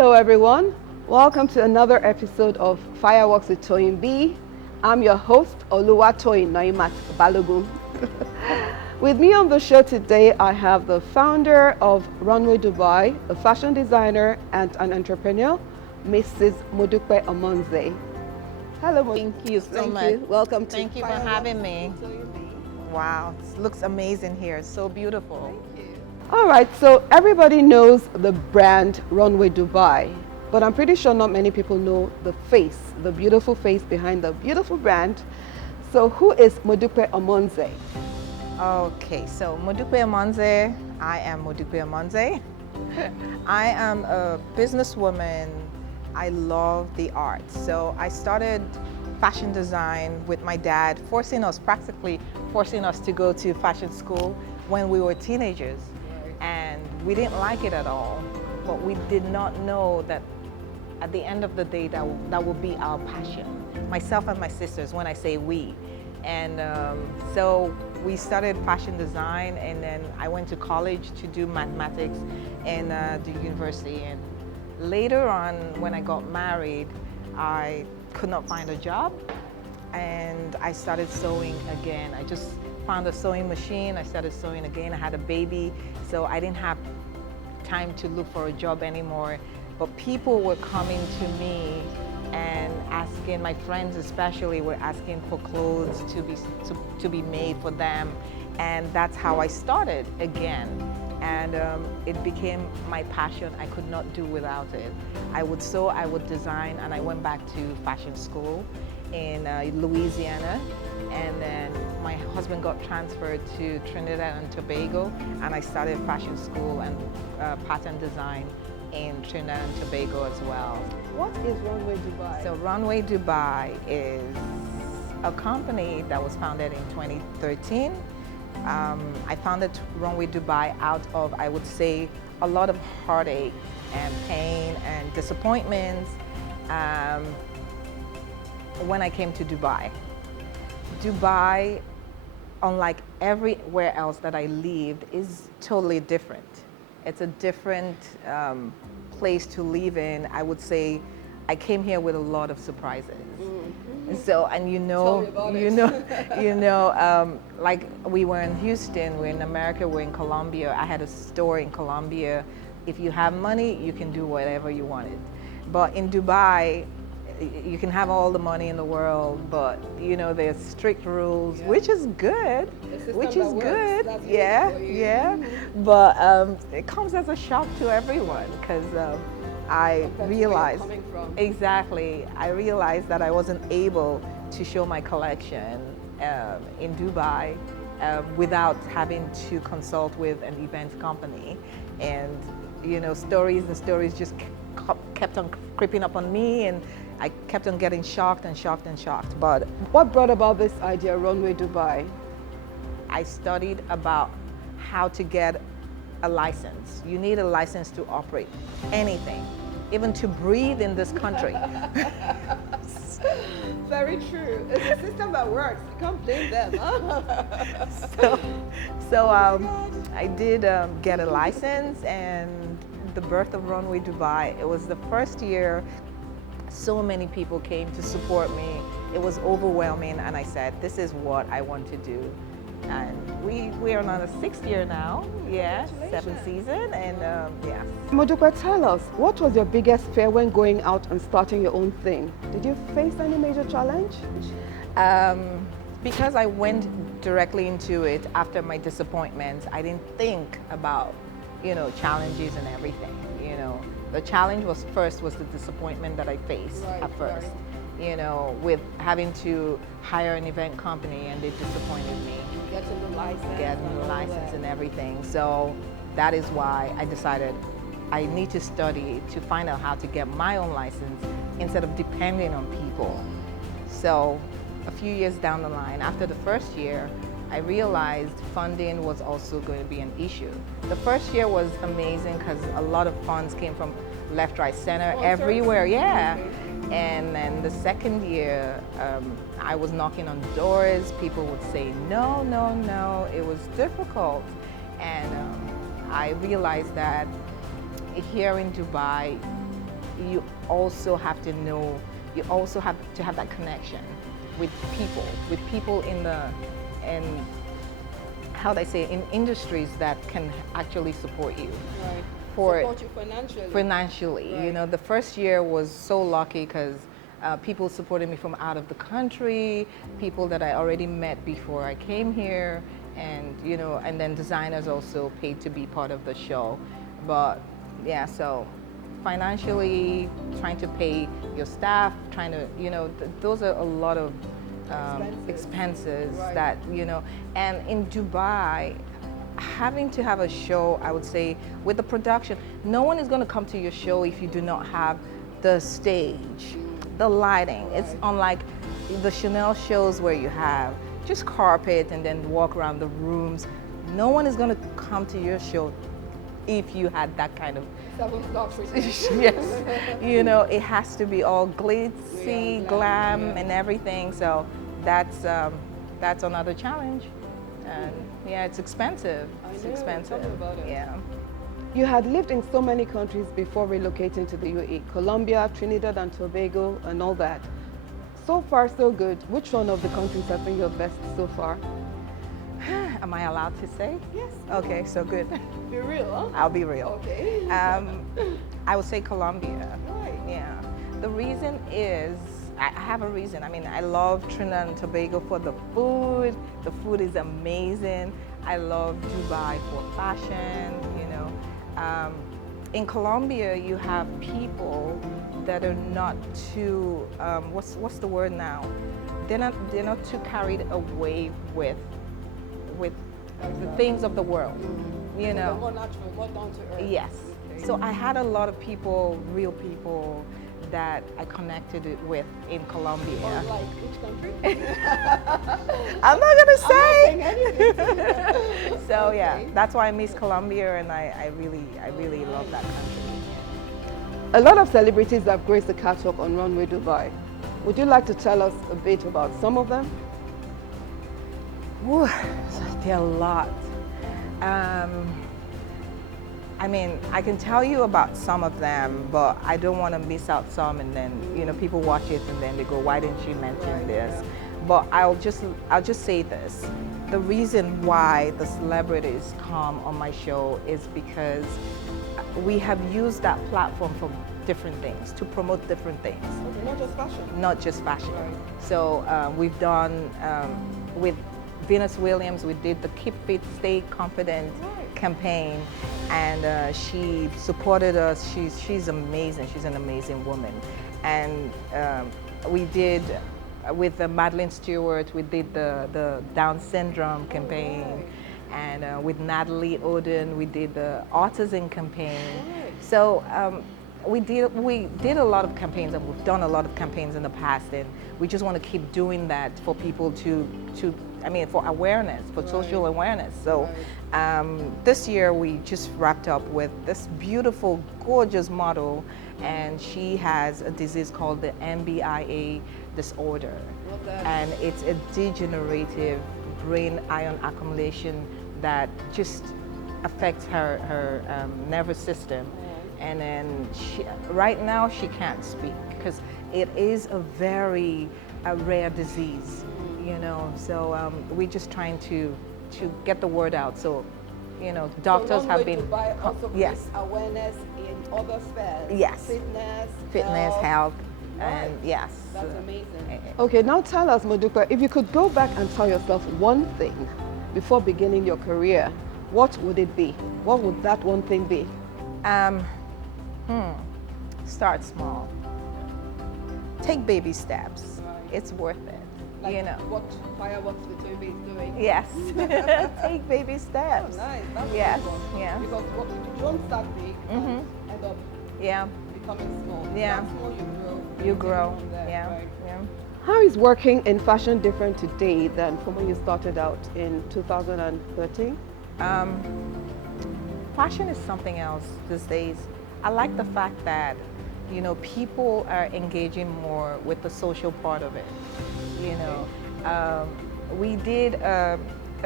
Hello everyone, welcome to another episode of Fireworks with Toyeen B. I'm your host, Oluwatoyin Naimat Balogun. With me on the show today, I have the founder of Runway Dubai, a fashion designer and an entrepreneur, Mrs. Modupe Omonze. Hello, Modupe. Thank you so much. Welcome to Thank you for having me. Wow, it looks amazing here. It's so beautiful. Thank you. All right, so everybody knows the brand Runway Dubai, but I'm pretty sure not many people know the face, the beautiful face behind the beautiful brand. So who is Modupe Omonze? Okay, so Modupe Omonze, I am Modupe Omonze. I am a businesswoman. I love the arts. So I started fashion design with my dad, practically forcing us to go to fashion school when we were teenagers. And we didn't like it at all, but we did not know that at the end of the day that would be our passion. Myself and my sisters, when I say we. And so we started fashion design, and then I went to college to do mathematics in the university. And later on, when I got married, I could not find a job, and I started sewing again. I just found a sewing machine. I started sewing again. I had a baby, so I didn't have time to look for a job anymore. But people were coming to me and asking, my friends especially were asking for clothes to be made for them. And that's how I started again. And it became my passion. I could not do without it. I would sew, I would design, and I went back to fashion school in Louisiana. And then my husband got transferred to Trinidad and Tobago, and I started fashion school and pattern design in Trinidad and Tobago as well. What is Runway Dubai? So Runway Dubai is a company that was founded in 2013. I founded Runway Dubai out of, I would say, a lot of heartache and pain and disappointments when I came to Dubai. Dubai, unlike everywhere else that I lived, is totally different. It's a different place to live in. I would say I came here with a lot of surprises. Mm-hmm. So, and like we were in Houston, we're in America, we're in Colombia. I had a store in Colombia. If you have money, you can do whatever you wanted. But in Dubai, you can have all the money in the world, but there's strict rules, which is good, yeah. But it comes as a shock to everyone, because I realized that I wasn't able to show my collection in Dubai without having to consult with an event company, and stories just kept on creeping up on me, and I kept on getting shocked. But what brought about this idea, Runway Dubai? I studied about how to get a license. You need a license to operate anything, even to breathe in this country. Very true. It's a system that works. You can't blame them. I did get a license, and the birth of Runway Dubai, it was the first year. So many people came to support me. It was overwhelming, and I said, this is what I want to do. And we are on the 6th year now, yeah, 7th season, and yeah. Modupe, tell us, what was your biggest fear when going out and starting your own thing? Did you face any major challenge? Because I went directly into it after my disappointments, I didn't think about, challenges and everything, The challenge was the disappointment that I faced at first, with having to hire an event company, and they disappointed me. Getting the license And everything. So that is why I decided I need to study to find out how to get my own license instead of depending on people. So a few years down the line, after the first year, I realized funding was also going to be an issue. The first year was amazing because a lot of funds came from left, right, center, everywhere, yeah. And then the second year, I was knocking on doors. People would say, no, no, no. It was difficult. And I realized that here in Dubai, you also have to know, you also have to have that connection with people in the, in, how do I say, in industries that can actually support you. Right. For Support you financially. financially. Right. You know, the first year was so lucky because people supported me from out of the country, people that I already met before I came here, and you know, and then designers also paid to be part of the show. But yeah, so financially, trying to pay your staff, trying to, you know, those are a lot of expenses Right. that, you know, and in Dubai, having to have a show, I would say, with the production, no one is going to come to your show if you do not have the stage, the lighting. Right. It's unlike the Chanel shows where you have just carpet and then walk around the rooms. No one is going to come to your show if you had that kind of 7-star treatment. yes, you know, it has to be all glitzy, Yeah, glam, yeah. and everything. So that's another challenge, and yeah, it's expensive. It's I know. expensive. Tell me about it. Yeah. You had lived in so many countries before relocating to the UAE, Colombia, Trinidad and Tobago, and all that. So far, so good. Which one of the countries has been your best so far? Am I allowed to say? Yes. Okay, so good. Be real, huh? I'll be real. Okay. I would say Colombia. Right. Yeah. The reason is, I have a reason. I mean, I love Trinidad and Tobago for the food. The food is amazing. I love Dubai for fashion, you know. In Colombia, you have people that are not too, what's the word now? They're not too carried away with the things of the world, you know. More natural, more down to earth. Yes. Okay. So I had a lot of people, real people, that I connected it with in Colombia. Like which country? I'm not gonna say. I'm not saying anything. So Okay. yeah, that's why I miss Colombia, and I really love that country. A lot of celebrities have graced the catwalk on Runway Dubai. Would you like to tell us a bit about some of them? Whew, there are a lot. I mean, I can tell you about some of them, but I don't want to miss out some, and then, you know, people watch it and then they go, why didn't you mention this? But I'll just say this. The reason why the celebrities come on my show is because we have used that platform for different things, to promote different things. Okay, not just fashion. Not just fashion. Right. So we've done, with Venus Williams, we did the Keep Fit, Stay Confident campaign, and she supported us. She's amazing. She's an amazing woman. And we did, with Madeline Stewart, we did the Down syndrome campaign. And with Natalie Oden, we did the autism campaign. So we did a lot of campaigns, and we've done a lot of campaigns in the past, and we just want to keep doing that for people to I mean, for awareness, for social awareness. So this year we just wrapped up with this beautiful, gorgeous model, and she has a disease called the MBIA disorder. And it's a degenerative brain ion accumulation that just affects her nervous system. And then right now she can't speak because it is a very rare disease, you know. So we're just trying to get the word out. So, you know, doctors have been also yes, awareness in other spheres. yes, fitness, health, and yes. That's amazing. Okay, now tell us, Modupe, if you could go back and tell yourself one thing before beginning your career, what would it be? What would that one thing be? Start small. Take baby steps. It's worth it. Like you know. What Fireworks with Toyeen B is doing. Yes. Take baby steps. Oh, nice. That's yes. a good one. Yeah. Because you don't start big and end up becoming small. Yeah. Small, you grow. From there, Yeah. right? Yeah. How is working in fashion different today than from when you started out in 2013? Fashion is something else these days. I like the fact that, you know, people are engaging more with the social part of it. You know, we did a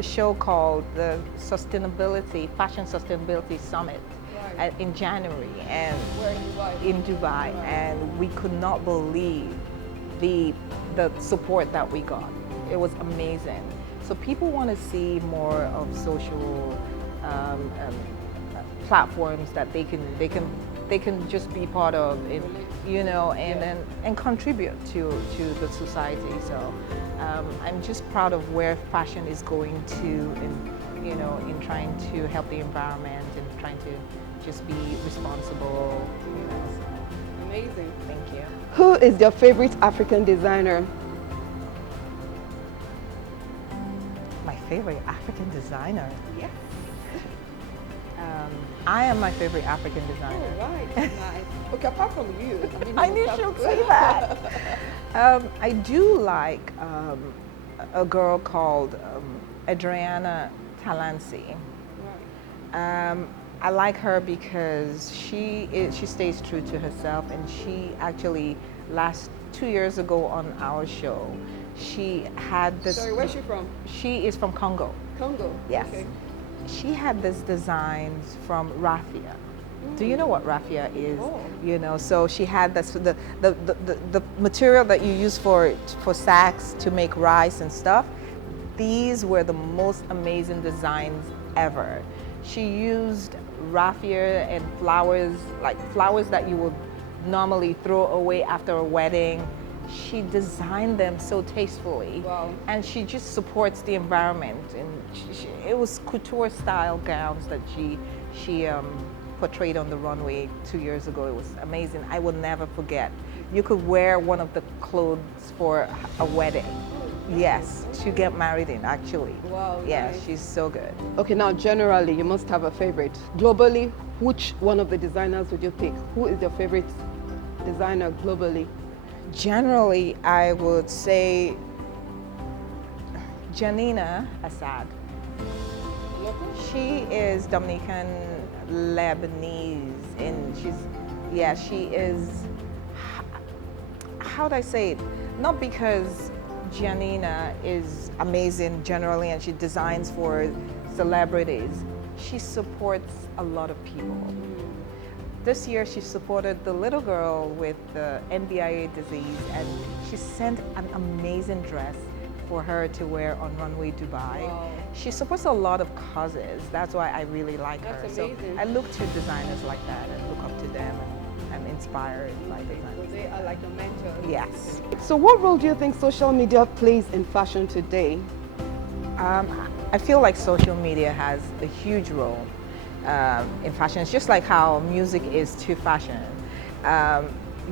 show called the Fashion Sustainability Summit, in January, and Where in Dubai? in Dubai, and we could not believe the support that we got. It was amazing. So people want to see more of social platforms that they can just be part of, and contribute to the society. So I'm just proud of where fashion is going to, in trying to help the environment and trying to just be responsible. So. Amazing. Thank you. Who is your favorite African designer? My favorite African designer. Yes. I am my favorite African designer. Oh, right. Nice. Okay, apart from you. I knew she would say that. I do like a girl called Adriana Talansi. Right. I like her because she stays true to herself, and she actually last 2 years ago on our show, she had this. Sorry, where's she from? She is from Congo. Congo. Yes. Okay. She had this designs from raffia. Do you know what raffia is? Oh. So she had this, the material that you use for sacks to make rice and stuff. These were the most amazing designs ever. She used raffia and flowers, like flowers that you would normally throw away after a wedding. She designed them so tastefully. Wow. And she just supports the environment. And it was couture style gowns that she portrayed on the runway 2 years ago. It was amazing. I will never forget. You could wear one of the clothes for a wedding. Yes, to get married in, actually. Wow. Yeah, Nice. she's so good. Okay, now generally, you must have a favorite. Globally, which one of the designers would you pick? Who is your favorite designer globally? Generally, I would say Janina Assad. She is Dominican Lebanese, and she is, how do I say it? Not because Janina is amazing generally and she designs for celebrities. She supports a lot of people. This year she supported the little girl with the NBIA disease, and she sent an amazing dress for her to wear on Runway Dubai. Wow. She supports a lot of causes. That's why I really like her. That's So amazing. I look to designers like that and look up to them, and I'm inspired by So designers. they are like your mentors. Yes. So what role do you think social media plays in fashion today? I feel like social media has a huge role in fashion. It's just like how music is to fashion.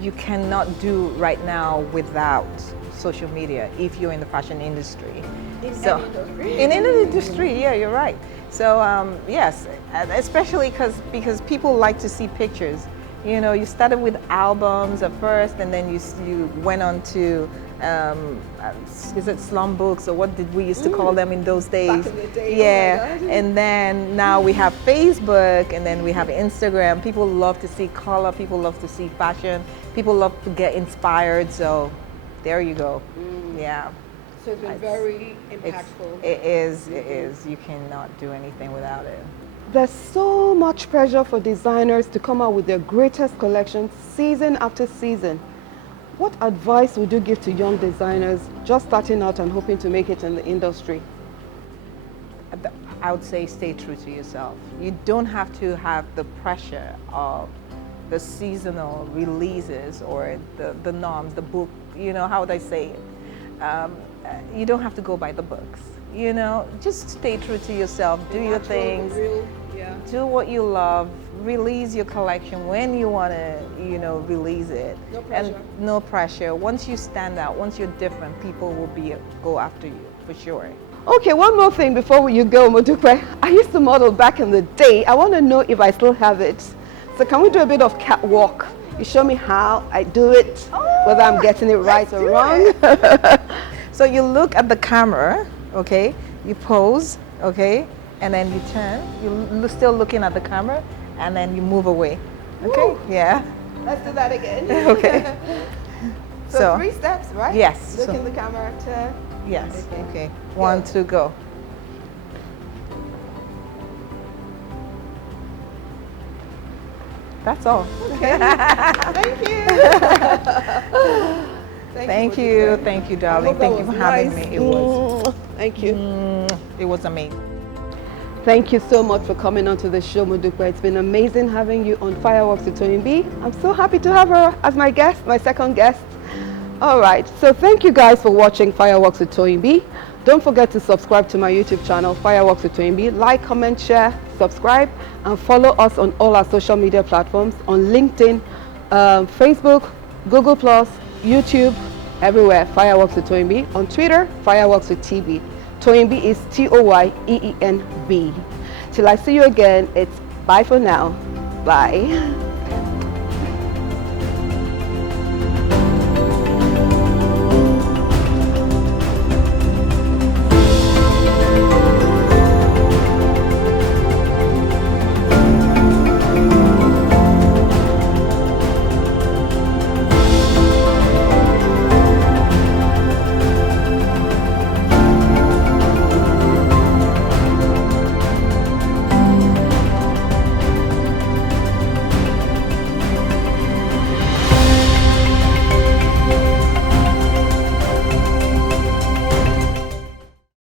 You cannot do right now without social media if you're in the fashion industry. In any industry, yeah, you're right. So yes, especially because people like to see pictures. You started with albums at first, and then you went on to is it slum books, or what did we used to call them in those days? Back in the day. Yeah, Oh my God. and then now we have Facebook, and then we have Instagram. People love to see color. People love to see fashion. People love to get inspired. So there you go. Yeah. So it's been very impactful. It is. You cannot do anything without it. There's so much pressure for designers to come out with their greatest collections season after season. What advice would you give to young designers just starting out and hoping to make it in the industry? I would say stay true to yourself. You don't have to have the pressure of the seasonal releases or the norms, the book, how would I say it? You don't have to go by the books. Just stay true to yourself, do your things, do what you love, release your collection when you want to, release it. No pressure. And no pressure. Once you stand out, once you're different, people will go after you, for sure. Okay, one more thing before you go, Modupe. I used to model back in the day. I want to know if I still have it. So can we do a bit of catwalk? You show me how I do it, whether I'm getting it right or wrong. So you look at the camera, okay? You pose, okay? And then you turn. You're still looking at the camera, and then you move away. Okay? Woo. Yeah. Let's do that again. Okay. So 3 steps, right? Yes. Look in the camera, turn. Yes. Okay. Okay. 1, 2, go. That's all. Okay. Thank you. Thank you. Thank you, darling. Thank you for having me. It was. Thank you. It was amazing. Thank you so much for coming onto the show, Modupe. It's been amazing having you on Fireworks with Toyeen B. I'm so happy to have her as my guest, my second guest. All right, so thank you guys for watching Fireworks with Toyeen B. Don't forget to subscribe to my YouTube channel, Fireworks with Toyeen B. Like, comment, share, subscribe, and follow us on all our social media platforms on LinkedIn, Facebook, Google+, YouTube, everywhere, Fireworks with Toyeen B. On Twitter, Fireworks with TB. Toyeen B is Toyeenb. Till I see you again, it's bye for now. Bye.